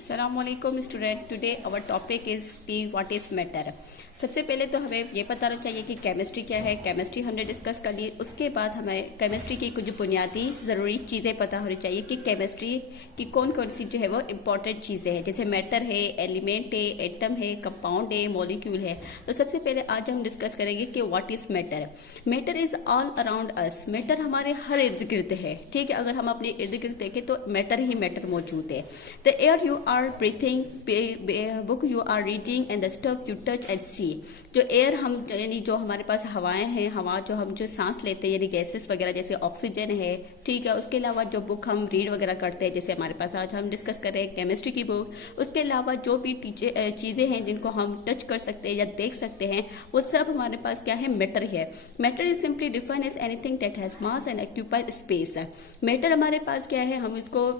Assalamualaikum student. Today our topic is the what is matter. सबसे पहले तो हमें ये पता होना चाहिए कि केमिस्ट्री क्या है। केमिस्ट्री हमने डिस्कस कर ली। उसके बाद हमें केमिस्ट्री की कुछ बुनियादी ज़रूरी चीज़ें पता होनी चाहिए कि केमिस्ट्री की कौन कौन सी जो है वो इम्पॉर्टेंट चीज़ें हैं, जैसे मैटर है, एलिमेंट है, एटम है, कंपाउंड है, मॉलिक्यूल है। तो सबसे पहले आज हम डिस्कस करेंगे कि what is matter. Matter is all around us. Matter हमारे हर इर्द गिर्द है, ठीक है। अगर हम अपने इर्द गिर्द देखें तो मैटर ही मैटर मौजूद है। The air you are breathing, book you are reading and the stuff you touch and see. जो एयर हम यानी जो हमारे पास हवाएं हैं, हवा जो हम जो सांस लेते हैं यानी गैसेस वगैरह जैसे ऑक्सीजन है, ठीक है। उसके अलावा जो बुक हम रीड वगैरह करते हैं, जैसे हमारे पास आज हम डिस्कस कर रहे हैं केमिस्ट्री की बुक। उसके अलावा जो भी चीज़ें हैं जिनको हम टच कर सकते हैं या देख सकते हैं, वो सब हमारे पास क्या है, मैटर है। Matter is simply define as anything that has mass and occupied space. Matter हमारे पास क्या है, हम इसको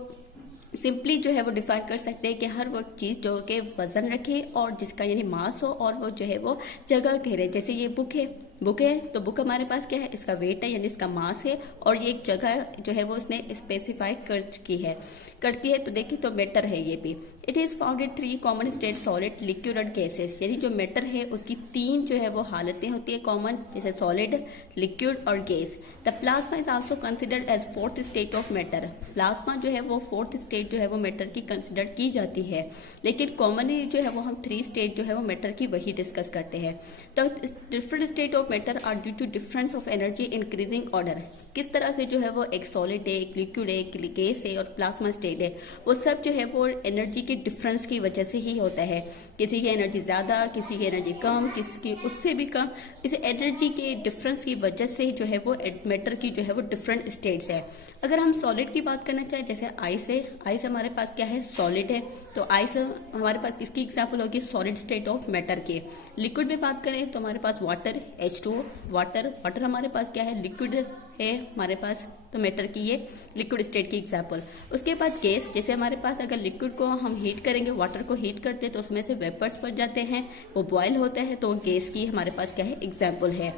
सिंपली जो है वो डिफाइन कर सकते हैं कि हर वो चीज़ जो कि वजन रखे और जिसका यानी मास हो और वो जो है वो जगह घेरे। जैसे ये बुक है तो बुक हमारे पास क्या है, इसका वेट है यानी इसका मास है और ये एक जगह जो है वो उसने स्पेसिफाई करती है। तो देखिए तो मैटर है ये भी। It is found in 3 common state, solid, liquid और गैसेस। यानी जो मैटर है उसकी 3 जो है वो हालतें होती है कॉमन, जैसे सॉलिड, लिक्विड और gas. The plasma is also considered as 4th state of matter. Plasma जो है वो 4th स्टेट जो है वो मैटर की कंसिडर की जाती है, लेकिन कॉमनली जो है वो हम 3 स्टेट जो है वो मैटर की वही डिस्कस करते हैं। The different state of matter are due to difference of energy increasing order. किस तरह से जो है वो एक सॉलिड है, एक लिक्विड है, एक गैस है और प्लाज्मा स्टेट है, वो सब जो है वो एनर्जी के डिफरेंस की वजह से ही होता है। किसी की एनर्जी ज़्यादा, किसी की एनर्जी कम, किसी की उससे भी कम। इस एनर्जी के डिफरेंस की वजह से जो है वो मैटर की जो है वो डिफरेंट स्टेट्स है। अगर हम सॉलिड की बात करना चाहें, जैसे आइस है, आइस हमारे पास क्या है, सॉलिड है। तो आइस हमारे पास इसकी एग्जाम्पल होगी सॉलिड स्टेट ऑफ मैटर के। लिक्विड में बात करें तो हमारे पास वाटर, H2O, वाटर हमारे पास क्या है, लिक्विड है हमारे पास, तो मैटर की ये लिक्विड स्टेट की एग्जाम्पल। उसके बाद गैस, जैसे हमारे पास अगर लिक्विड को हम हीट करेंगे, वाटर को हीट करते हैं तो उसमें से वेपर्स बन जाते हैं, वो बॉयल होता है, तो गैस की हमारे पास क्या है, एग्जाम्पल है।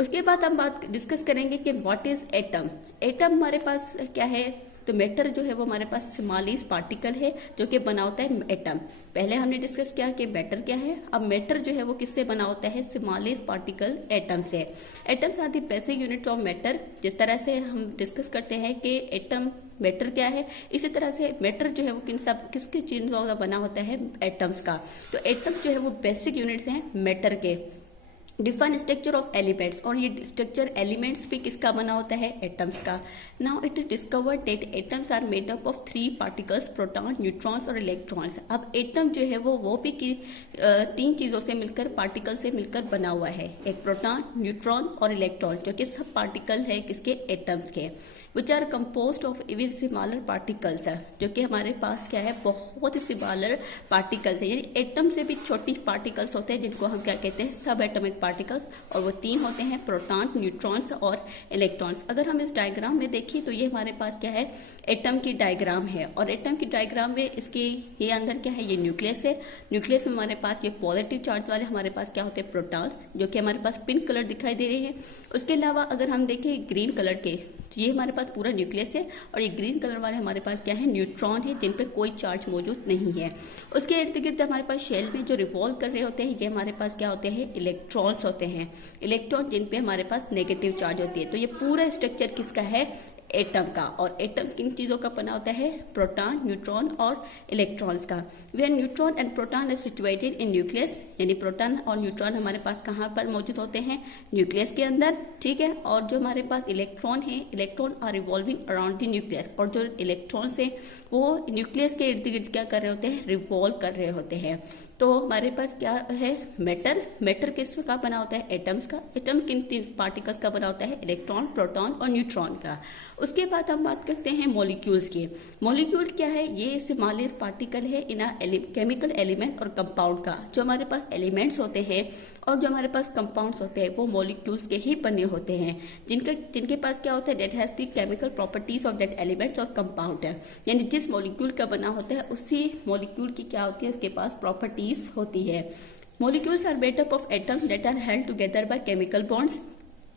उसके बाद हम बात डिस्कस करेंगे कि व्हाट इज एटम। एटम हमारे पास क्या है, तो मैटर जो है वो हमारे पास स्मॉलेस्ट पार्टिकल है जो कि बना होता है एटम। पहले हमने डिस्कस किया कि मैटर क्या है, अब मैटर जो है वो किससे बना होता है, स्मॉलेस्ट पार्टिकल एटम से। Atoms are the basic unit of matter. जिस तरह से हम डिस्कस करते हैं कि एटम मैटर क्या है, इसी तरह से मैटर जो है वो किसके चीज़ों का बना होता है, एटम्स का। तो एटम्स जो है वो बेसिक यूनिट्स हैं मैटर के। डिफाइन स्ट्रक्चर ऑफ एलिमेंट्स, और ये स्ट्रक्चर एलिमेंट्स भी किसका बना होता है, एटम्स का। Now it is discovered that atoms are made up of 3 particles, proton, neutrons और इलेक्ट्रॉन्स। अब एटम जो है वो भी 3 चीज़ों से मिलकर, पार्टिकल से मिलकर बना हुआ है, एक प्रोटॉन, न्यूट्रॉन और इलेक्ट्रॉन, जो कि सब पार्टिकल है किसके, एटम्स के। Which are composed of even smaller particles, जो कि हमारे पास क्या है, बहुत ही स्मॉलर पार्टिकल्स है, यानी एटम से भी छोटी पार्टिकल्स होते हैं जिनको हम क्या कहते हैं, सब एटॉमिक पार्टिकल्स। और वो 3 होते हैं, प्रोटॉन्स, न्यूट्रॉन्स और इलेक्ट्रॉन्स। अगर हम इस डायग्राम में देखिए तो ये हमारे पास क्या है, एटम की डायग्राम है। और एटम की डायग्राम में इसके ये अंदर क्या है, ये न्यूक्लियस है। न्यूक्लियस में हमारे पास ये पॉजिटिव चार्ज वाले हमारे पास क्या होते हैं, प्रोटॉन्स, जो कि हमारे पास पिंक कलर दिखाई दे रहे हैं। उसके अलावा अगर हम देखें ग्रीन कलर के, तो ये हमारे पास पूरा न्यूक्लियस है और ये ग्रीन कलर वाले हमारे पास क्या है, न्यूट्रॉन है, जिन पे कोई चार्ज मौजूद नहीं है। उसके इर्द गिर्द हमारे पास शेल में जो रिवॉल्व कर रहे होते हैं, ये हमारे पास क्या होते हैं, इलेक्ट्रॉन्स होते हैं। इलेक्ट्रॉन जिन पे हमारे पास नेगेटिव चार्ज होती है। तो ये पूरा स्ट्रक्चर किसका है, एटम का। और एटम किन चीज़ों का बना होता है, प्रोटॉन, न्यूट्रॉन और इलेक्ट्रॉन्स का। Where neutron and proton is situated in nucleus, यानी प्रोटॉन और न्यूट्रॉन हमारे पास कहाँ पर मौजूद होते हैं, न्यूक्लियस के अंदर, ठीक है। और जो हमारे पास इलेक्ट्रॉन है, electron are revolving around the nucleus, और जो इलेक्ट्रॉन्स है वो न्यूक्लियस के इर्द गिर्द क्या कर रहे होते हैं, रिवॉल्व कर रहे होते हैं। तो हमारे पास क्या है, मैटर किसका बना होता है, एटम्स का। एटम्स किन 3 पार्टिकल्स का बना होता है, इलेक्ट्रॉन, प्रोटॉन और न्यूट्रॉन का। उसके बाद हम बात करते हैं मॉलिक्यूल्स की। मॉलिक्यूल क्या है, ये स्मॉलेस्ट पार्टिकल है इन केमिकल एलिमेंट और कंपाउंड का। जो हमारे पास एलिमेंट्स होते हैं और जो हमारे पास कंपाउंड्स होते हैं वो मॉलिक्यूल्स के ही बने होते हैं, जिनके पास क्या होता है, that has the chemical properties of that elements और कंपाउंड है। यानी जिस मॉलिक्यूल का बना होता है उसी मॉलिक्यूल की क्या होती है, उसके पास प्रॉपर्टीज होती है। Molecules are made up of atoms that are held together by chemical bonds.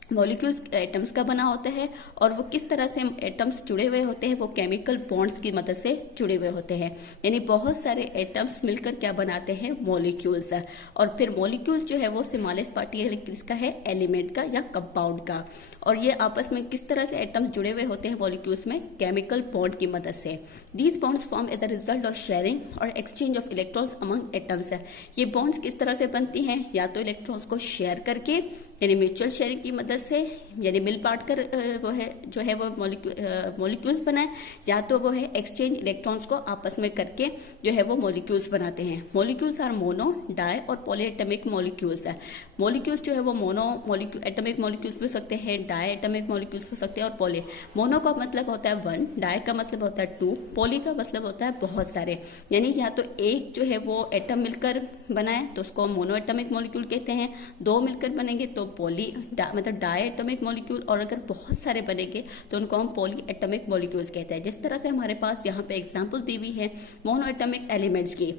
Molecules atoms का बना होता है और वो किस तरह से एटम्स जुड़े हुए होते हैं, वो केमिकल बॉन्ड्स की मदद से जुड़े हुए होते हैं। यानी बहुत सारे एटम्स मिलकर क्या बनाते हैं, मॉलिक्यूल्स। और फिर मॉलिक्यूल्स जो है वो स्मॉलेस्ट पार्ट ये किसका है, एलिमेंट का या कंपाउंड का। और ये आपस में किस तरह से एटम्स जुड़े हुए होते हैं मॉलिक्यूल्स में, केमिकल बॉन्ड की मदद से। These bonds form as a result of sharing और exchange of electrons among atoms. ये बॉन्ड्स किस तरह से बनती हैं, या तो इलेक्ट्रॉन्स को शेयर करके यानी म्यूचुअल शेयरिंग की मदद से, यानी मिल बांट कर वो है जो है वो मॉलिक्यूल्स बनाए, या तो वो है एक्सचेंज इलेक्ट्रॉन्स को आपस में करके जो है वो मॉलिक्यूल्स बनाते हैं। मॉलिक्यूल्स आर मोनो, डाई और पॉलीएटॉमिक मॉलिक्यूल्स है। मॉलिक्यूल्स जो है वो मोनो एटॉमिक मॉलिक्यूल्स भी हो सकते हैं, डाई एटॉमिक मॉलिक्यूल्स हो सकते हैं, और पॉली। मोनो का मतलब होता है वन, डाई का मतलब होता है टू, पॉली का मतलब होता है बहुत सारे। यानी या तो एक जो है वो एटम मिलकर बनाए तो उसको मोनो एटॉमिक मॉलिक्यूल कहते हैं, दो मिलकर बनेंगे तो मतलब डाई एटॉमिक मॉलिक्यूल, और अगर बहुत सारे बनेंगे तो उनको हम पॉली एटॉमिक मॉलिक्यूल्स कहते हैं। जिस तरह से हमारे पास यहाँ पे एग्जांपल दी हुई है मोनो एटॉमिक एलिमेंट्स की,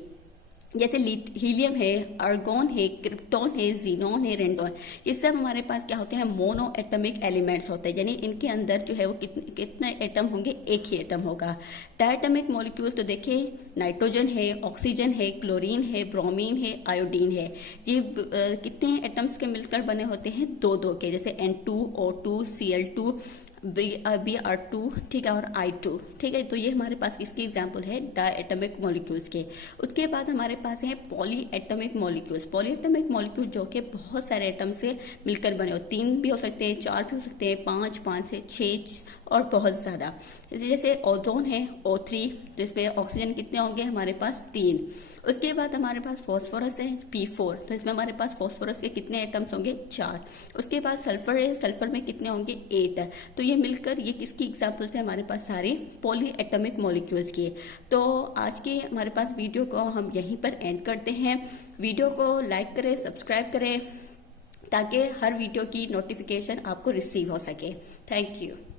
जैसे हीलियम है, आर्गोन है, क्रिप्टॉन है, जीनोन है, रेंडोन, ये सब हमारे पास क्या होते हैं, मोनो एटॉमिक एलिमेंट्स होते हैं। यानी इनके अंदर जो है वो कितने एटम होंगे, एक ही एटम होगा। डायटॉमिक मॉलिक्यूल्स तो देखिए नाइट्रोजन है, ऑक्सीजन है, क्लोरीन है, ब्रोमीन है, आयोडीन है। ये कितने एटम्स के मिलकर बने होते हैं, दो दो के, जैसे N2O2 Cl2 Br2, ठीक है, और I2, ठीक है। तो ये हमारे पास इसके एग्जाम्पल है डायटॉमिक मॉलिक्यूल्स के। उसके बाद हमारे पास है poly atomic molecules. Poly atomic molecule जो कि बहुत सारे एटम से मिलकर बने हो, 3 भी हो सकते हैं, 4 भी हो सकते हैं, 5 से 6 और बहुत ज़्यादा। जैसे ओजोन है O3, तो इसमें ऑक्सीजन कितने होंगे हमारे पास, 3। उसके बाद हमारे पास फॉस्फोरस है P4, तो इसमें हमारे पास फॉस्फोरस के कितने एटम्स होंगे, 4। उसके बाद सल्फर है, सल्फर में कितने होंगे, 8। तो ये मिलकर ये किसकी एग्जाम्पल्स है, हमारे पास सारे पॉली एटॉमिक मॉलिक्यूल्स की। तो आज की हमारे पास वीडियो को हम यहीं पर एंड करते हैं। वीडियो को लाइक करें, सब्सक्राइब करें, ताकि हर वीडियो की नोटिफिकेशन आपको रिसीव हो सके। Thank you.